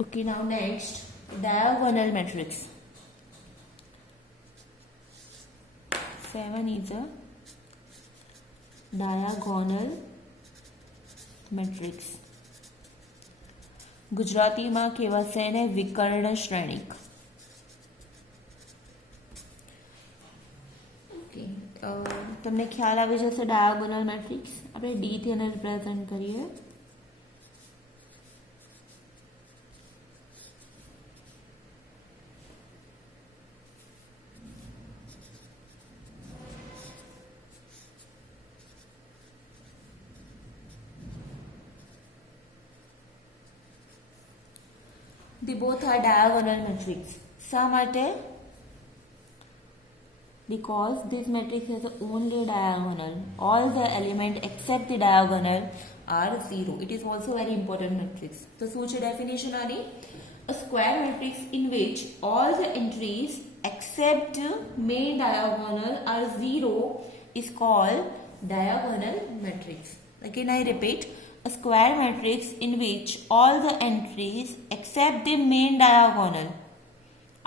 Okay, now next, diagonal matrix. 7 is a diagonal matrix. ગુજરાતીમાં કહેવાશે એને વિકર્ણ શ્રેણિક. ઓકે, તમને ખ્યાલ આવી જશે ડાયાગોનલ મેટ્રિક્સ. આપણે ડી થી એને રિપ્રેઝન્ટ કરીએ. They both are diagonal matrix. શા માટે? Because this matrix has only diagonal. All the elements except the diagonal are 0. It is also very important matrix. So શું છે definition આની? A square matrix in which all the entries except main diagonal are 0 is called diagonal matrix. Again I repeat, a square matrix in which all the entries except the main diagonal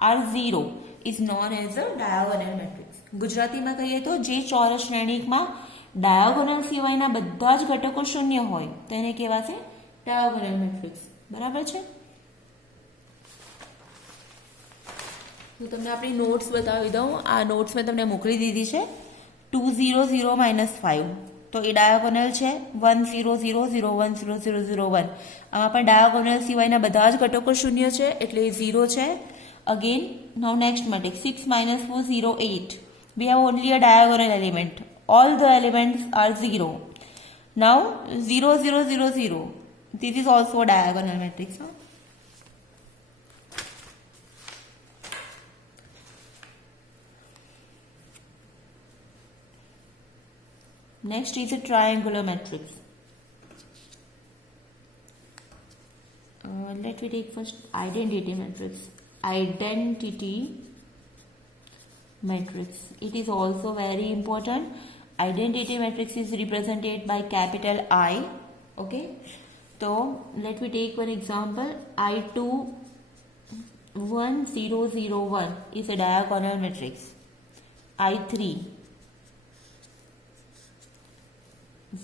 are 0 is known as a diagonal matrix. ગુજરાતીમાં કહીએ તો જે ચોરસ શ્રેણિકમાં diagonal સિવાયના બધા જ ઘટકો શૂન્ય હોય તો એને કહેવાશે ડાયાગોનલ મેટ્રિક્સ. બરાબર છે? હું તમને આપણી નોટ્સ બતાવી દઉં. આ નોટ્સ મેં તમને મોકલી દીધી છે. 200-5 તો એ ડાયાગોનલ છે. 100-0-100-0-1 આમાં પણ ડાયાગોનલ સિવાયના બધા જ ઘટકો શૂન્ય છે એટલે એ 0 છે. Again now next matrix 6-4-0-8. We have only a diagonal element. All the elements are 0. Now 0-0-0-0. This is also a diagonal matrix. Huh? Next is a triangular matrix. Let me take first identity matrix. Identity matrix. It is also very important. Identity matrix is represented by capital I. Okay. So let me take one example. I2 1-0-0-1 is a diagonal matrix. I3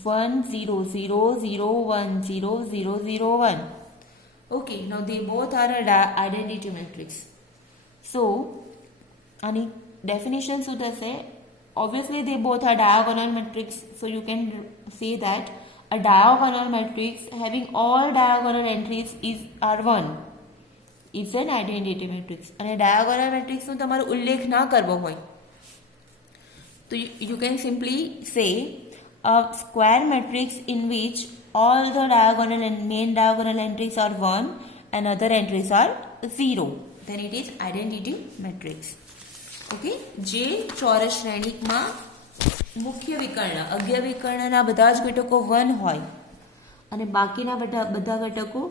1-0-0-0-1-0-0-0-1. Okay, now they both are a identity matrix. So, any definition શું થશે? Obviously, they both are diagonal matrix. So you can say that a diagonal matrix having all diagonal entries are 1 is an identity matrix. અને diagonal matrix નો તમારો ઉલ્લેખ ના કરવો હોય તો you can simply say a square matrix in which all the diagonal and main diagonal entries are 1 and other entries are 0. Then it is identity matrix. Okay? જે ચોરસ શ્રેણિકમાં મુખ્ય વિકર્ણ અગ્રવિકર્ણના બધા જ ઘટકો 1 હોય અને બાકીના બધા ઘટકો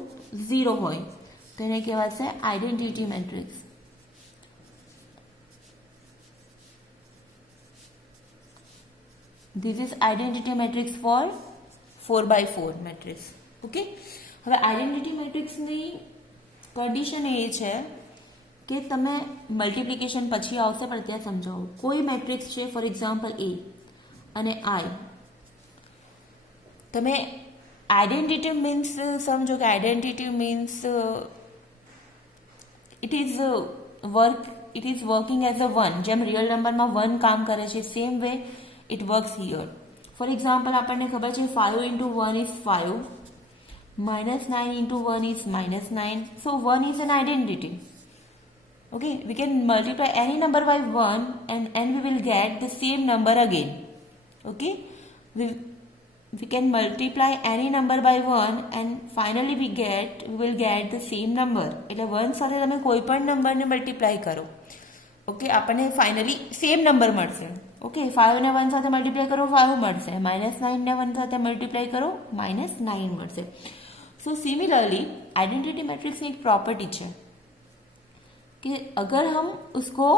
0 હોય તો એને કહેવાશે identity matrix. This is identity matrix for 4x4 matrix. Okay? હવે આઇડેન્ટિટી મેટ્રિક્સની કન્ડિશન એ છે કે તમે મલ્ટિપ્લિકેશન પછી આવશે પણ ત્યાં સમજાવો. કોઈ મેટ્રિક્સ છે ફોર એક્ઝામ્પલ A અને I. તમે આઇડેન્ટિટી મીન્સ સમજો કે identity means it is working as a 1. જેમ રિયલ નંબરમાં 1 કામ કરે છે same way it works here. For example, આપણને ખબર છે 5 into 1 is 5, -9 into 1 is -9. So 1 is an identity. Okay, we can multiply any number by 1 and we will get the same number again. Okay, we can multiply any number by 1 and finally we will get the same number. એટલે 1 સાથે તમે કોઈ પણ નંબરને multiply કરો. Okay, આપણને finally same number મળશે. Okay, 5 ને 1 સાથે મલ્ટીપ્લાય કરો 5 મળશે, -9 ને 1 સાથે મલ્ટીપ્લાય કરો -9 મળશે. સો सिमिलरली आइडेंटिटी मैट्रिक्स की एक प्रॉपर्टी है कि अगर हम उसको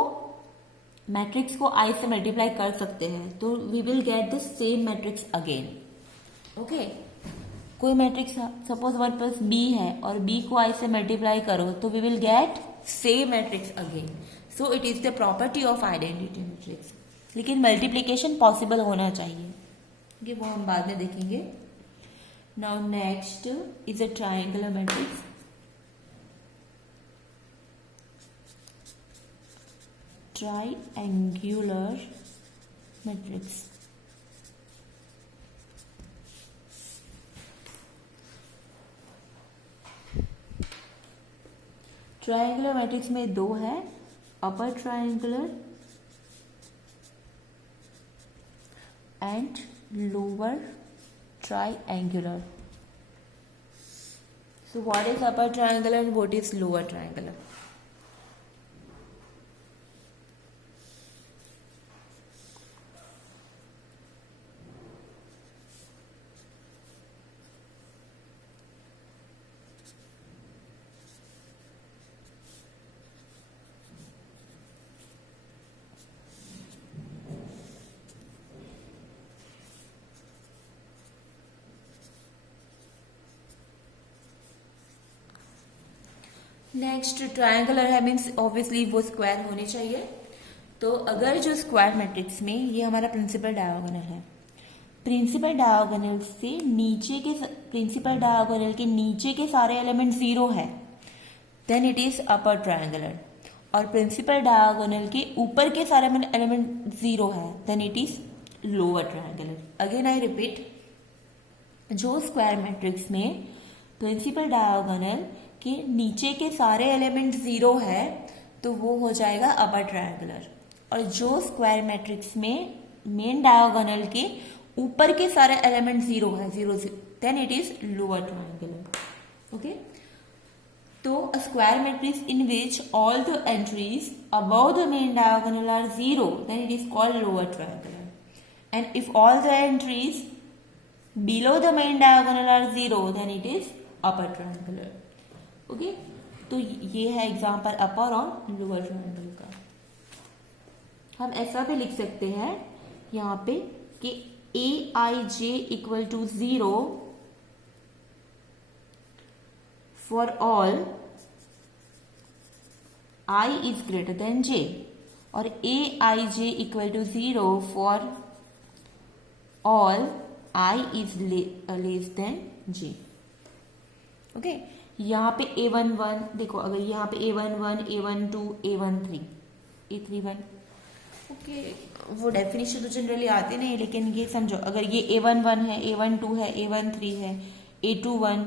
मैट्रिक्स को I से मल्टीप्लाई कर सकते हैं तो we will get the same matrix again. Okay, कोई मैट्रिक्स सपोज 1 प्लस बी है और बी को आई से मल्टीप्लाई करो तो we will get same matrix again. So it is the property of identity matrix. लेकिन मल्टीप्लीकेशन पॉसिबल होना चाहिए, ये वो हम बाद में देखेंगे. Now next is a triangular matrix. Triangular matrix. Triangular matrix में दो है, upper triangular and lower triangular. So what is upper triangular and what is lower triangular? Next triangular है, मीन्स ऑब्वियसली वो स्क्वायर होने चाहिए. तो अगर जो स्क्वायर मैट्रिक्स में ये हमारा प्रिंसिपल डायगोनल है, प्रिंसिपल डायगोनल से नीचे के प्रिंसिपल डायगोनल के नीचे के सारे एलिमेंट जीरो है, then it is upper triangular. और प्रिंसिपल डायगोनल के ऊपर के सारे एलिमेंट जीरो है, then it is lower triangular. Again I repeat, जो स्क्वायर मैट्रिक्स में प्रिंसिपल डायगोनल कि नीचे के सारे एलिमेंट जीरो है तो वो हो जाएगा अपर ट्रायंगुलर. और जो स्क्वायर मैट्रिक्स में मेन डायगोनल के ऊपर के सारे एलिमेंट जीरो है, zero then it is lower triangular. Okay, तो a square matrix in which all the entries above the main diagonal are zero, then it is called lower triangular. And if all the entries below the main diagonal are zero, then it is upper triangular. Okay, तो ये है example अपर और lower triangle का. हम ऐसा भी लिख सकते हैं यहाँ पे कि A I J equal to zero for all I is greater than J, और A I J equal to zero for all I is less than J. Okay, यहाँ पे A11 देखो, अगर यहाँ पे A11, A12, A13, A31, okay, वो definition तो generally आती नहीं, लेकिन ये समझो, अगर ये A11 है, A12 है, A13 है, A21,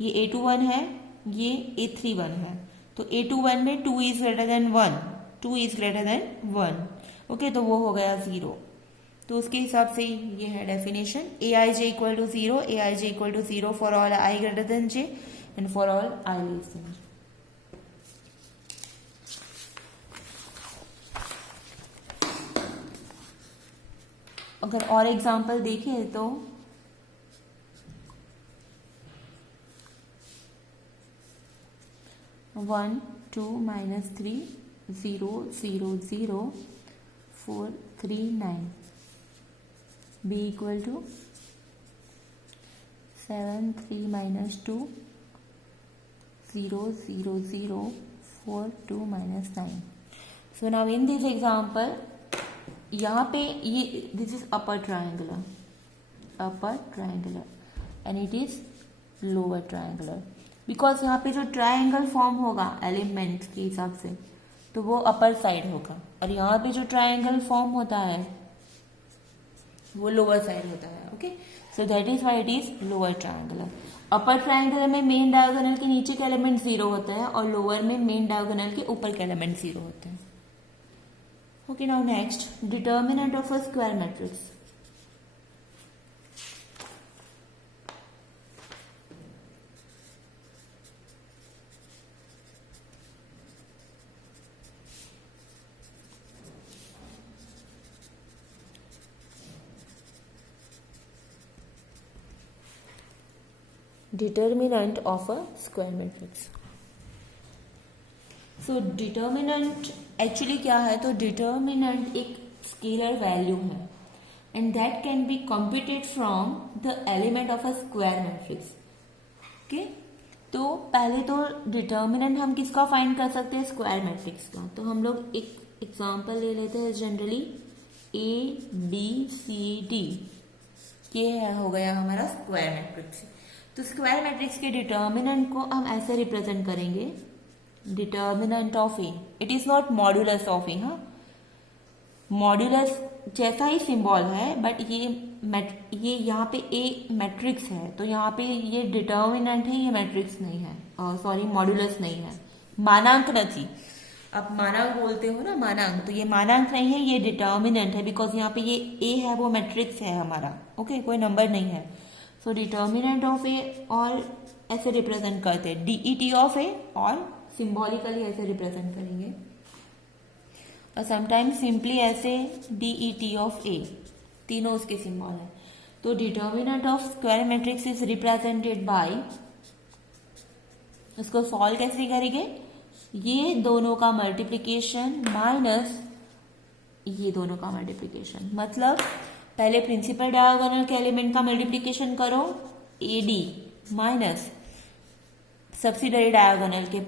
ये A21 है, ये A31 है, तो A21 में 2 is greater then 1, 2 is greater then 1. Okay, तो वो हो गया जीरो. तो उसके हिसाब से ये है definition. A I J equal to zero, A I J equal to zero for all I greater than J and for all I less than j. अगर और एग्जाम्पल देखें तो 1 2 -3 0 0 0 4 3 9, b equal to 7 3 -2 0 0 0 4 2 -9. So now in this example, यहाँ पे ये this is upper triangular and it is lower triangular, because यहाँ पे जो ट्रायंगल फॉर्म होगा एलिमेंट के हिसाब से तो वो अपर साइड होगा, और यहाँ पे जो ट्रायंगल फॉर्म होता है वो लोअर साइड होता है. Okay, so that is why it is lower triangular. Upper triangular में मेन डायगोनल के नीचे के एलिमेंट जीरो होते हैं और लोअर में मेन डायगोनल के ऊपर के एलिमेंट जीरो होते हैं. Okay, now next, determinant of a square matrix. Determinant of a square matrix. So determinant actually क्या है, तो डिटर्मिनेंट एक स्केलर वैल्यू है and that can be computed from the element of a square matrix. Okay? तो पहले तो determinant हम किसका फाइंड कर सकते हैं, स्क्वायर मैट्रिक्स का. तो हम लोग एक एग्जांपल ले लेते हैं जनरली ABCD, ये हो गया हमारा स्क्वायर मैट्रिक्स. तो स्क्वायर मैट्रिक्स के डिटर्मिनेंट को हम ऐसे रिप्रेजेंट करेंगे, determinant of A. It is not modulus of A. हाँ, मॉड्यूलस जैसा ही सिंबल है, बट ये यहाँ पे ए मैट्रिक्स है, तो यहाँ पे ये डिटर्मिनेंट है, ये मैट्रिक्स नहीं है, सॉरी मॉड्यूलस नहीं है, मानांक नहीं. आप मानांक बोलते हो ना, मानांक, तो ये मानांक नहीं है, ये डिटर्मिनेंट है, बिकॉज यहाँ पे ये ए है, वो मैट्रिक्स है हमारा. ओके, कोई नंबर नहीं है. सो डिटर्मिनेंट ऑफ ए, और ऐसे रिप्रेजेंट करते हैं DET ऑफ ए, और सिंबॉलिकली ऐसे रिप्रेजेंट करेंगे, और समटाइम्स सिंपली ऐसे DET ऑफ ए. तीनों उसके सिंबल है. तो determinant of square matrix is represented by, उसको सॉल्व कैसे करेंगे, ये दोनों का मल्टीप्लीकेशन माइनस ये दोनों का मल्टीप्लीकेशन. मतलब पहले प्रिंसिपल डायगोनल के एलिमेंट का मल्टीप्लीकेशन करो AD माइनस सब्सिडरी डायगोनल के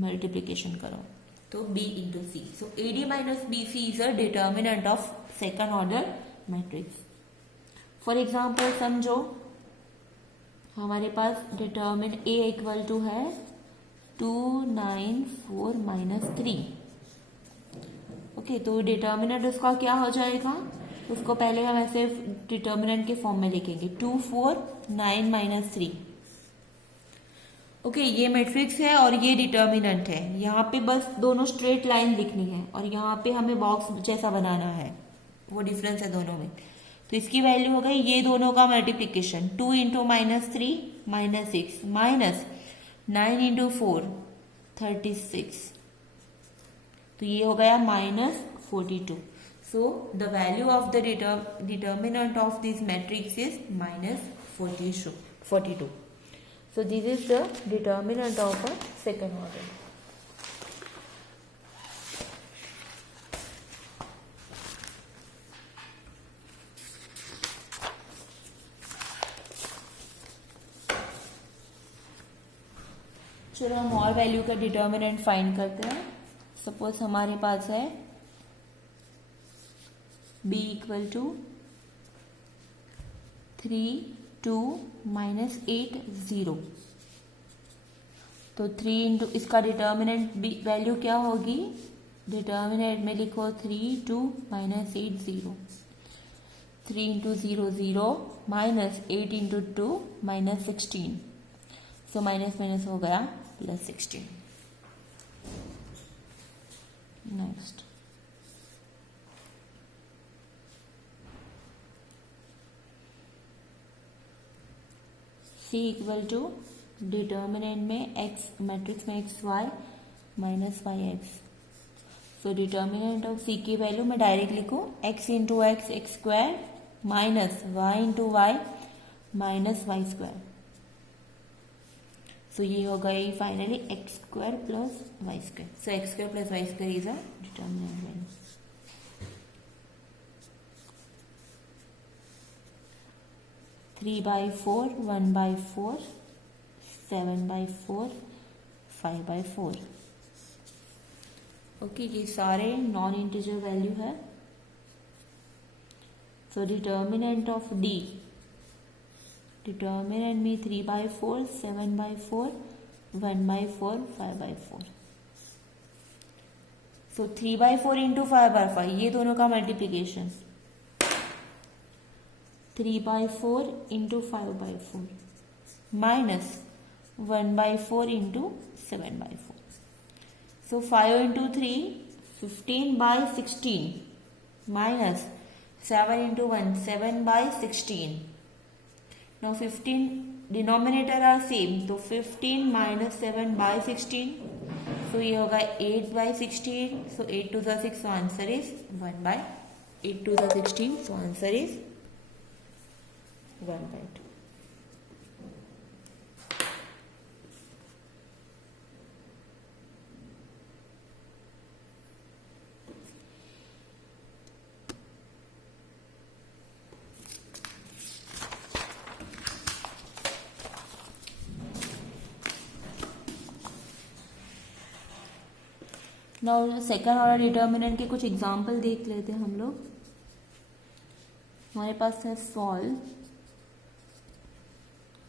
मल्टीप्लीकेशन करो, तो B into C. So AD minus BC is a determinant of second order matrix. For example समझो हमारे पास डिटर्मिन A इक्वल टू है 2, 9, 4 माइनस 3. ओके, तो डिटर्मिनेंट उसका क्या हो जाएगा, उसको पहले हम ऐसे डिटर्मिनेंट के फॉर्म में लिखेंगे 2, 4, 9 माइनस 3. ओके, ये मैट्रिक्स है और ये डिटर्मिनेंट है. यहाँ पे बस दोनों स्ट्रेट लाइन लिखनी है, और यहाँ पे हमें बॉक्स जैसा बनाना है, वो डिफरेंस है दोनों में. तो इसकी वैल्यू हो गई ये दोनों का multiplication 2 into minus 3 minus 6 minus 9 into 4 36. तो ये हो गया minus 42. So the value of the determinant of this matrix is minus 42. So this is the determinant of a second order. चलो हम और वैल्यू का डिटर्मिनेंट फाइंड करते हैं. सपोज हमारे पास है B इक्वल टू 3, 2 माइनस 8 0. तो 3 इंटू इसका डिटर्मिनेंट वैल्यू क्या होगी, डिटर्मिनेंट में लिखो 3, 2 minus 8 0. 3 into 0 0 minus 8 into 2 minus 16. So minus minus हो गया plus 16. Next C equal to determinant में x मैट्रिक्स में XY minus YX. So determinant of C की वैल्यू मैं डायरेक्ट लिखूं x into X X square minus y into Y minus Y square. So ये हो गई finally X square plus Y square. So X square plus Y square is a determinant value. 3/4, 1/4, 7/4, 5/4. Okay, ये सारे non integer value है. So determinant of D, determinant में 3/4, 7/4, 1/4, 5/4. सो 3/4 into 5/5 ये दोनों का multiplication 3/4 into 5/4 minus 1/4 into 7/4. So 5 into 3 15/16 minus 7 into 1 7/16. Now 15 denominator are same, तो 15 minus 7/16. So ये होगा 8/16. So 8 to the 6. So answer is 1/8 to the 16. So answer is 1/2. Now second order determinant के कुछ example देख लेते हैं हम लोग। हमारे पास है solve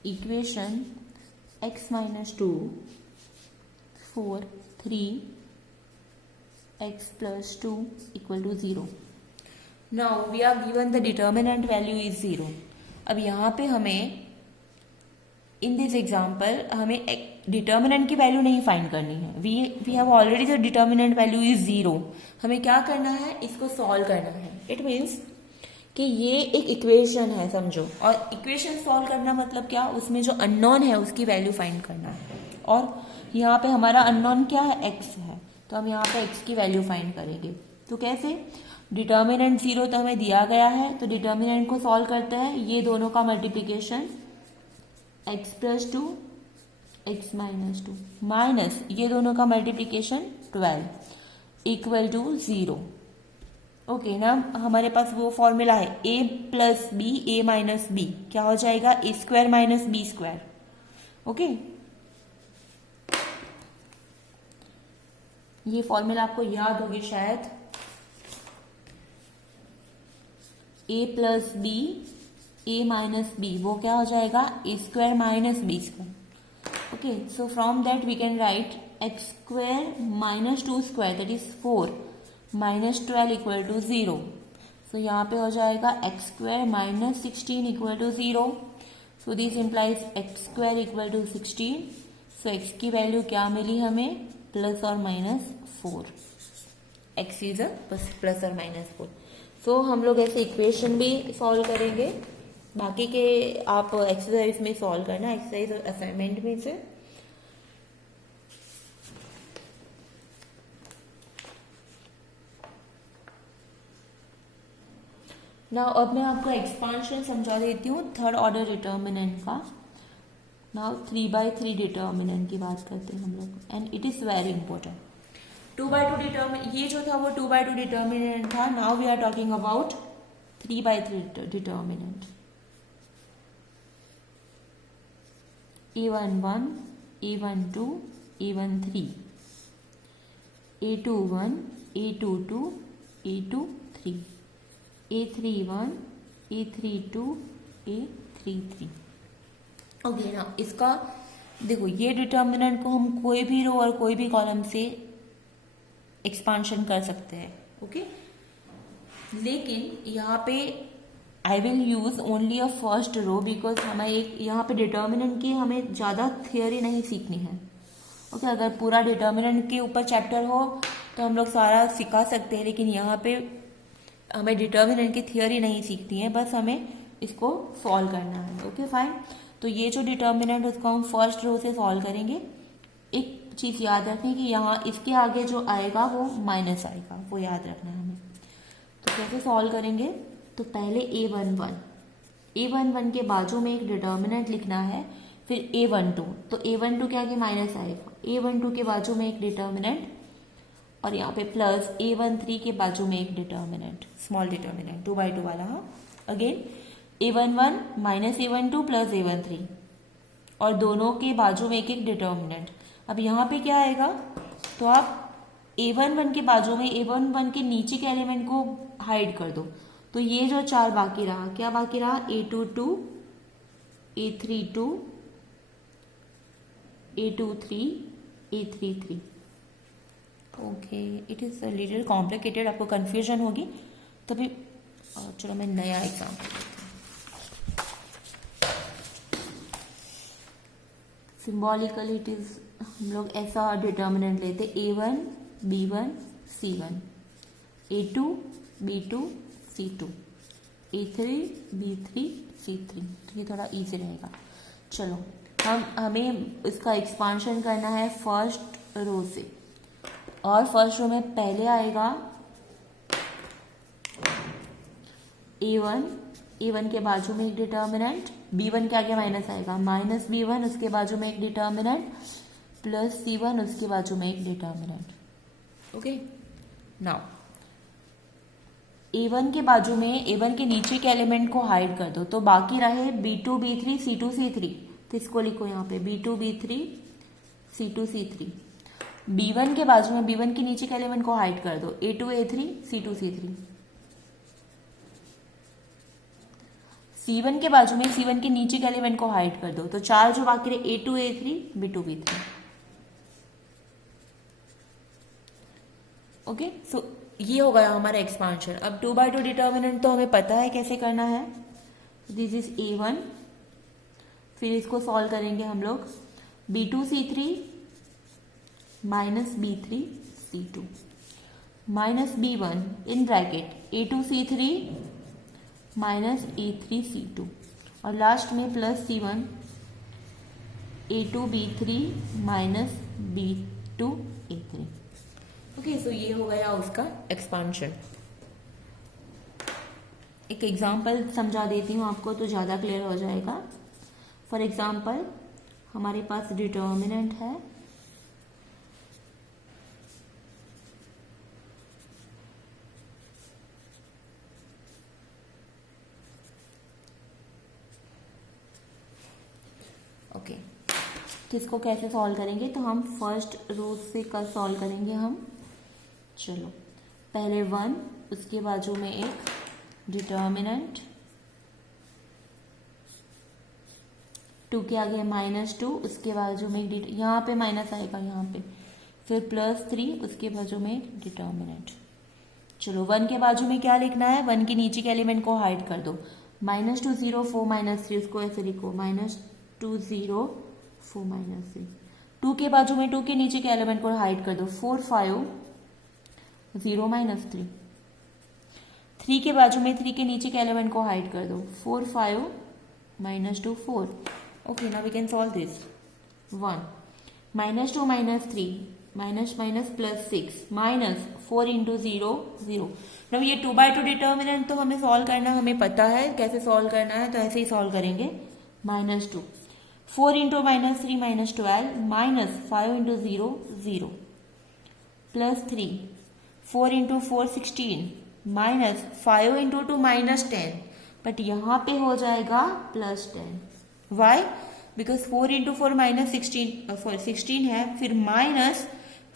equation x - 2 4 3 x + 2 = 0। Now we are given the determinant value is 0। अब यहाँ पे हमें इन दिस एग्जाम्पल हमें डिटर्मिनेंट की वैल्यू नहीं फाइंड करनी है। We have already the determinant value is 0। हमें क्या करना है, इसको सॉल्व करना है। इट मीन्स कि ये एक इक्वेशन है समझो, और इक्वेशन सॉल्व करना मतलब क्या, उसमें जो अननोन है उसकी वैल्यू फाइंड करना है। और यहाँ पे हमारा अननोन क्या है, x है, तो हम यहाँ पे x की वैल्यू फाइंड करेंगे। तो कैसे, डिटर्मिनेंट 0 तो हमें दिया गया है, तो डिटर्मिनेंट को सॉल्व करते हैं। ये दोनों का मल्टीप्लीकेशन x + 2 x - 2 माइनस ये दोनों का मल्टीप्लीकेशन 12 = 0। ओके ना, हमारे पास वो फॉर्मूला है a + b a - b, क्या हो जाएगा, a² - b²। ओके, ये फॉर्मूला आपको याद होगी शायद, a + b a - b, वो क्या हो जाएगा, a² - b²। Okay, so from that we can write x² - 2² that is 4 -12 = 0। so यहाँ पे हो जाएगा x² - 16 = 0। so this implies x² = 16। so x की वैल्यू क्या मिली हमें, ±4। x is +or-4। so हम लोग ऐसे इक्वेशन भी सॉल्व करेंगे, बाकी के आप एक्सरसाइज में सॉल्व करना, एक्सरसाइज और असाइनमेंट में से। नाउ अब मैं आपको एक्सपांशन समझा देती हूँ थर्ड ऑर्डर डिटर्मिनेंट का। नाउ 3/3 डिटर्मिनेंट की बात करते हैं हम लोग, and it is very important. 2/2 determinant, ये जो था वो 2/2 डिटर्मिनेंट था। Now we are talking about 3/3 determinant. A11 A12 A13 A21 A22 A23 A31 A32 A33। Okay ना, इसका देखो, ये डिटर्मिनेंट को हम कोई भी रो और कोई भी कॉलम से एक्सपांशन कर सकते हैं। ओके, लेकिन यहाँ पे I will use only a first row, because हमें एक यहाँ पे डिटर्मिनेंट की हमें ज़्यादा थियोरी नहीं सीखनी है। ओके, अगर पूरा डिटर्मिनेंट के ऊपर चैप्टर हो तो हम लोग सारा सिखा सकते हैं, लेकिन यहाँ पे हमें डिटर्मिनेंट की थियोरी नहीं सीखनी है, बस हमें इसको सॉल्व करना है। ओके फाइन, तो ये जो डिटर्मिनेंट उसको हम फर्स्ट रो से सॉल्व करेंगे। एक चीज़ याद रखनी कि यहाँ इसके आगे जो आएगा वो माइनस आएगा, वो याद रखना है हमें। तो कैसे सॉल्व करेंगे, तो पहले A11 के बाजू में एक डिटर्मिनेंट लिखना है, फिर A12, तो A12 के आगे माइनस आएगा, A12 के बाजू में एक डिटर्मिनेंट, और यहाँ पे प्लस A13 के बाजू में एक डिटर्मिनेंट, स्मॉल डिटर्मिनेंट 2/2 वाला। हाँ, अगेन A11 - A12 + A13, और दोनों के बाजू में एक एक डिटर्मिनेंट। अब यहाँ पे क्या आएगा, तो आप A11 के बाजू में A11 के नीचे के एलिमेंट को हाइड कर दो, तो ये जो 4 बाकी रहा, क्या बाकी रहा, A22 A32 A23 A33। Okay, it is a little complicated, आपको कंफ्यूजन होगी, तभी चलो मैं नया एग्जाम्पल देती हूँ। सिम्बॉलिकली इट इज, हम लोग ऐसा डिटर्मिनेंट लेते, A1 B1 C1 A2 B2 C2 A3 B3 C3। तो ये थोड़ा इजी रहेगा। चलो, हमें इसका एक्सपांशन करना है फर्स्ट रो से, और फर्स्ट रो में पहले आएगा A1 के बाजू में एक डिटर्मिनेंट, B1 के आगे माइनस आएगा, माइनस B1 उसके बाजू में एक डिटर्मिनेंट, प्लस C1 उसके बाजू में एक डिटर्मिनेंट। ओके, नाउ A1 के बाजू में A1 के नीचे के एलिमेंट को हाइड कर दो, तो बाकी रहे B2 B3 C2 C3, तो इसको लिखो यहाँ पे B2 B3 C2 C3। B1 के बाजू में B1 के नीचे के एलिमेंट को हाइड कर दो, A2 A3 C2 C3। C1 के बाजू में C1 के नीचे के एलिमेंट को हाइड कर दो, तो 4 जो बाकी रहे A2 A3 B2 B3। Okay, सो ये हो गया हमारा एक्सपांशन। अब 2x2 डिटर्मिनेंट तो हमें पता है कैसे करना है। दिस इज A1, फिर इसको सॉल्व करेंगे हम लोग। B2 C3 minus B3 C2 minus B1 in bracket A2 C3 minus A3 C2 और लास्ट में plus C1 A2 B3 minus B2 A3। Okay, सो ये हो गया उसका एक्सपांशन। एक एग्जांपल समझा देती हूँ आपको तो ज़्यादा क्लियर हो जाएगा। फॉर एग्जांपल हमारे पास डिटर्मिनेंट है ओके, तो इसको कैसे सॉल्व करेंगे, तो हम फर्स्ट रो से कल सॉल्व करेंगे हम। चलो, पहले 1, उसके बाजू में एक डिटर्मिनेंट, 2 के आगे -2, उसके बाजू में यहाँ पे माइनस आएगा यहाँ पे, फिर +3, उसके बाजू में डिटर्मिनेंट। चलो, 1 के बाजू में क्या लिखना है, 1 के नीचे के एलिमेंट को हाइड कर दो। -2 0 4 -3, उसको ऐसे लिखो -2 0 4 -3। 2 के बाजू में 2 के नीचे के एलिमेंट को हाइड कर दो, 4 5 0 -3। 3 के बाजू में 3 के नीचे के एलिमेंट को हाइड कर दो, 4 5 -2 4। Okay, now we can solve this. 1 -2 -3 minus minus +6 minus 4 into 0 0। नाउ ये 2x2 डिटर्मिनेंट तो हमें सॉल्व करना, हमें पता है कैसे सॉल्व करना है, तो ऐसे ही सॉल्व करेंगे। -2 4 into -3 -12 minus 5 into 0 0 +3 4 into 4 16 minus 5 into 2 -10, but यहाँ पे हो जाएगा +10। वाई? बिकॉज 4 इंटू 4 -16 है, फिर माइनस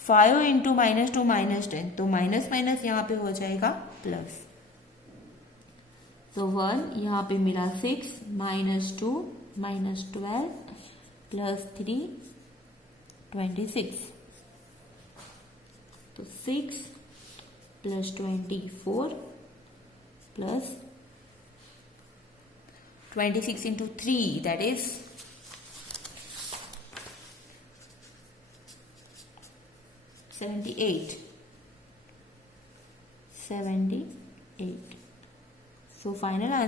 5 इंटू -2 -10, तो माइनस माइनस यहाँ पे हो जाएगा प्लस। तो 1 यहाँ पे मिला 6 -2 -12 +3 26, तो 6 + 24 + 26 into 3, that is 78. So final answer